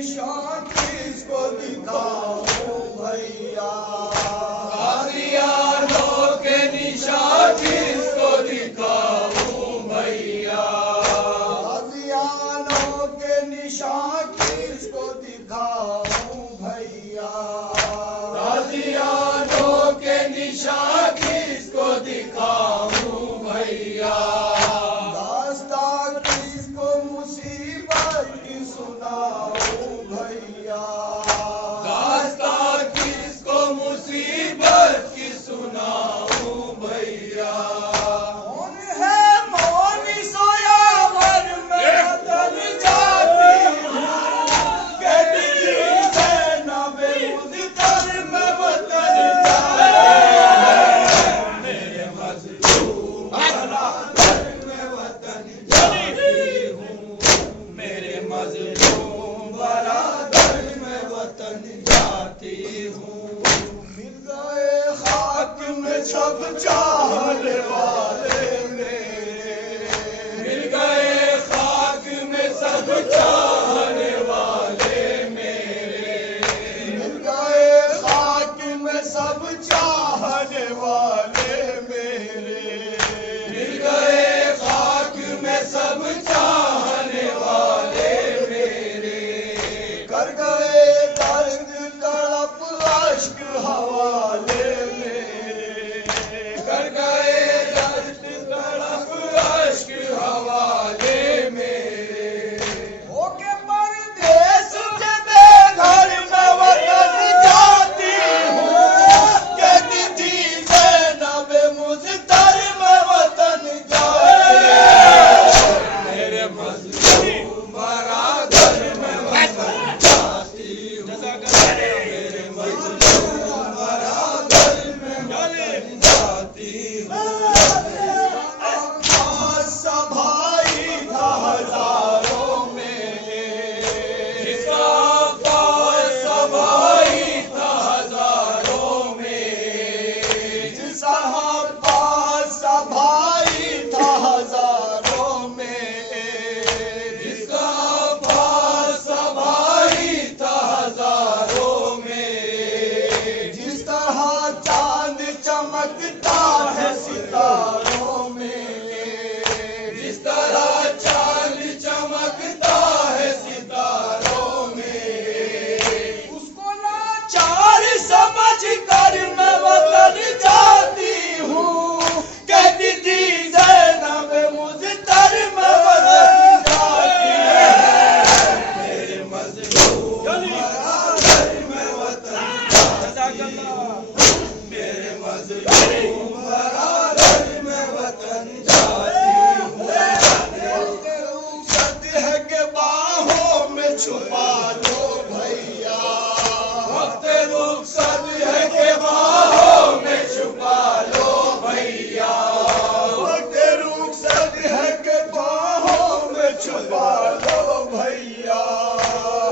نشان کس کو دکھاؤں بھیا، قادیانوں کے نشان کس کو دکھاؤں بھیا، قادیانوں کے نشان کس کو دکھاؤں بھیا، قادیانوں کے نشان کس کو دکھاؤں بھیا، داستان کس کو مصیبت کی سناؤں بھیا، داستان کس کو مصیبت کی سناؤں بھیا، کون ہے مونی سویا ور میں بدل جاتی ہوں، کہتی تھی زینب مضطر میں بدل جاتی ہوں، میرے مظلوم برادر میں وطن جاتی ہوں، میرے مظلوم برادر میں وطن جاتی ہوں، مل گئے خاک میں سب چاہنے والے میرے، مل گئے خاک میں سب چاہنے والے میرے، مل گئے خاک میں سب چاہنے والے میرے، مل گئے خاک میں سب چاہنے والے میرے، کر گئے درد تڑپ اشک حوالے میرے، کر گئے درد تڑپ اشک حوالے میرے، ہو کے پردیس سے بے گھر میں وطن جاتی ہوں، کہتی تھی زینب مضطر میں وطن جاتی ہوں، میرے مظلوم برادر میں وطن جاتی ہوں، میرے مظلوم برادر میں وطن جاتی ہوں، سب بھائی تھا ہزاروں میں، جس کا عباس بھائی تھا ہزاروں میں، جس عباس بھائی تھا ہزاروں میں، جس کا عباس بھائی تھا ہزاروں میں، جس طرح چاند چمکتا ہے ستاروں میں، جس طرح چاند چمکتا ہے ستاروں میں، اس کو لاچار سمجھ کر میں وطن جاتی ہوں، کہتی تھی زینب مضطر میں وطن جاتی ہے، میرے مظلوم برادر میں وطن جاتی ہوں، میرے مظلوم برادر میں وطن جاتی ہوں، رخصت ہے کہ باہوں میں چھپا لو بھیا، وقت رخصت ہے کہ باہوں میں چھپا لو بھیا، وقت رخصت ہے کہ باہوں میں چھپا لو بھیا،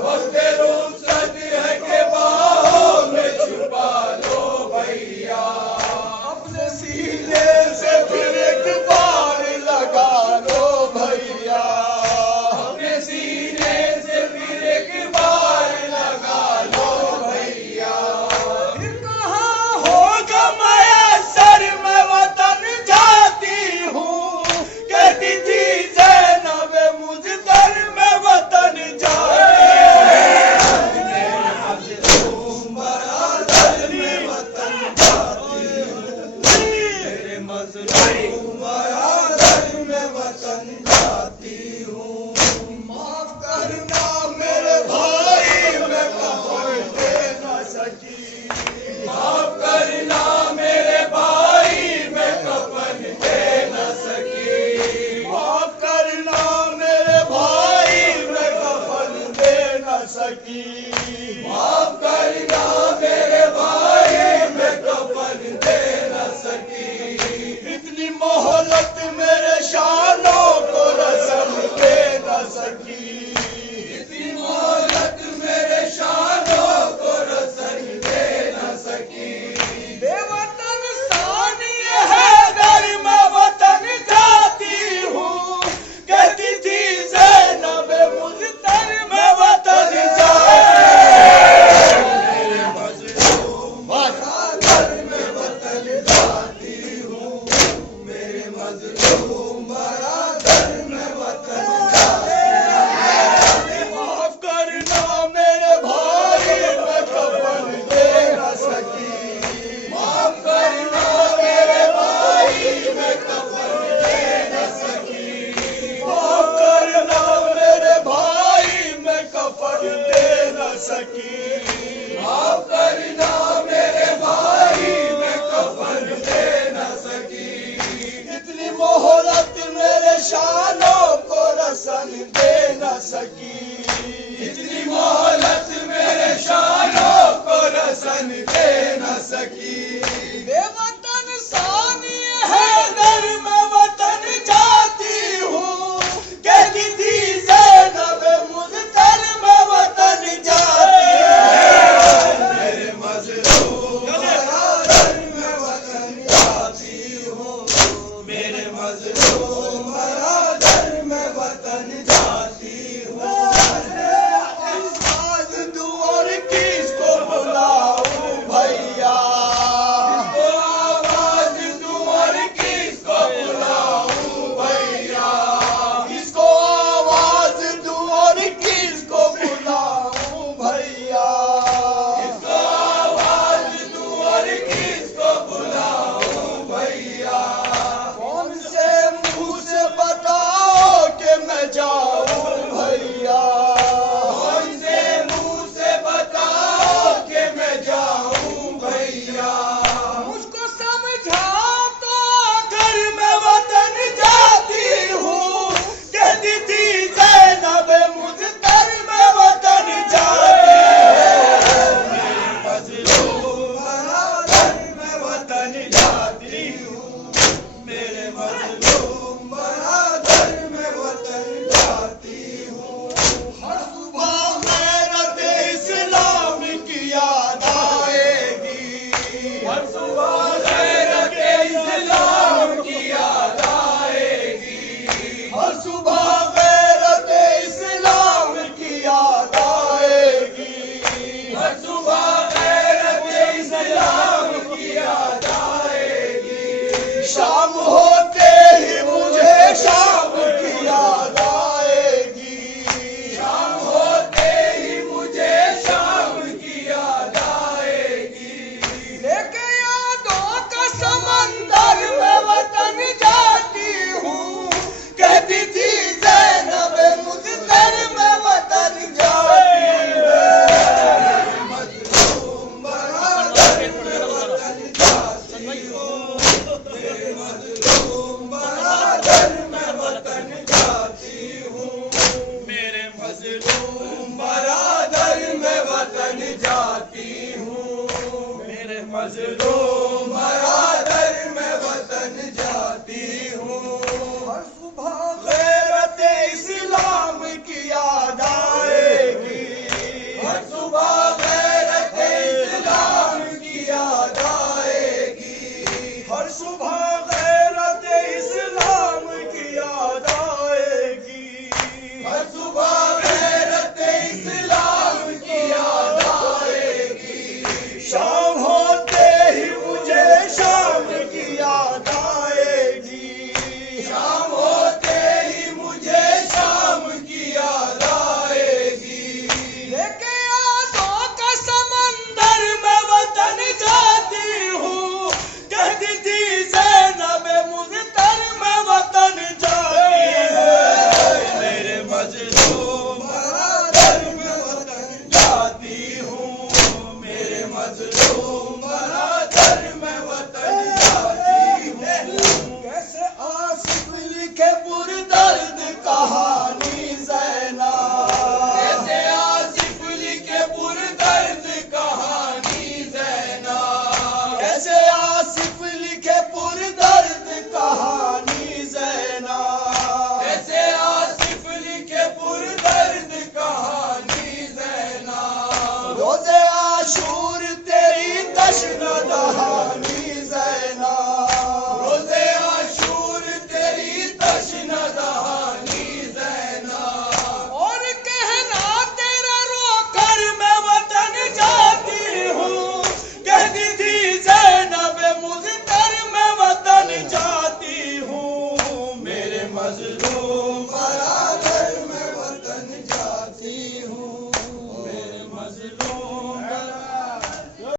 وقت رخصت ہے کہ باہوں میں چھپا لو بھیا، اپنے سینے سے پھر ایک بار لگا لو بھیا، اپنے سینے سے پھر ایک بار لگا لو بھیا، پھر کہاں ہوگا میسر میں وطن جاتی ہوں، کہتی تھی زینب مضطر میں وطن جاتی میرے مظلوم برادر میں وطن جاتی ہوں، میرے مظلوم برادر میں وطن جاتی ہوں، معاف کرنا میرے بھائی میں کفن دے نہ سکی، معاف کرنا میرے بھائی میں کفن دے نہ سکی، معاف کرنا میرے بھائی میں کفن دے نہ سکی، معاف کرنا میرے بھائی میں کفن دے نہ سکی، اتنی مہلت میرے شانوں کو رسل دے نہ سکی، اتنی مہلت میرے شانوں کو رسن دے نہ سکی، بے وطن ثانی ہے در میں وطن جاتی ہوں، کہتی تھی زینب مضطر میں وطن جاتی سکی معاف کرنا میرے بھائی میں کفن دے نہ سکی اتنی مہلت میرے شانوں کو رسن دے نہ سکی اتنی مہلت میرے شانوں کو رسن دے نہ سکی بے وطن ثانی ہے در میں وطن جاتی ہوں کہتی تھی زینب مضطر میں وطن جاتی ہے میرے مظلوم برادر میں وطن جاتی ہوں میرے مظلوم برادر میں وطن جاتی ہوں آواز دوں اور کس کو بلاؤں بھیا آواز دوں اور کس کو بلاؤں بھیا کس کو آواز دوں اور کس کو بلاؤں بھیا کس کو آواز دوں اور کس کو بلاؤں بھیا کون سے منہ سے بتاؤ کہ میں جاؤں بھیا کون سے منہ سے بتاؤ کہ میں جاؤں بھیا مجھ کو سمجھا تو اگر میں وطن جاتی ہوں کہتی تھی زینب مضطر میں وطن جاتی میرے مظلوم برادر میں وطن جاتی ہوں میرے مظلوم برادر میں وطن جاتی ہوں ہر صبح غیرت اسلام کی یاد آئے گی ہر صبح غیرت اسلام کی یاد آئے گی ہر صبح غیرت اسلام کی یاد آئے گی ہر صبح غیرت اسلام کی یاد آئے گی شام ہوتے ہی مجھے شام کی یاد آئے گی شام ہوتے ہی مجھے شام کی یاد آئے گی لے کے یادوں کا سمندر میں وطن جاتی ہوں کہتی تھی زینب مضطر میں وطن جاتی میرے مظلوم برادر میں وطن جاتی ہوں میرے مظلوم برادر میں وطن جاتی ہوں میرے مظلوم برادر میں وطن جاتی ہوں میرے مظلوم برادر میں وطن جاتی ہوں ہر صبح غیرت اسلام کی یاد آئے گی ہر صبح غیرت اسلام کی یاد آئے گی ہر صبح غیرت اسلام کی یاد آئے گی ہر صبح غیرت اسلام کی یاد آئے گی شام ہوتے ہی مجھے شام کی یاد آئے گی شام ہوتے ہی مجھے شام کی یاد آئے گی لے کے یادوں کا سمندر میں وطن جاتی ہوں کہتی تھی زینب مضطر میں وطن جاتی ہوں میرے مظلوم برادر میں وطن جاتی ہوں میرے مظلوم برادر میں وطن جاتی ہوں کیسے آصف لکھے پر درد کہانی زینا کیسے آصف لکھے پر درد کہانی زینا کیسے آصف لکھے پر درد کہانی زینا کیسے آصف لکھے پر درد کہانی زینا روزے عاشور تیری تشنہ دہانی زینا روزے عاشور تیری تشنہ دہانی زینا اور کہنا تیرا رو کر میں وطن جاتی ہوں کہتی تھی زینب مضطر میں وطن جاتی ہوں میرے مظلوم برادر میں وطن جاتی ہوں میرے مظلوم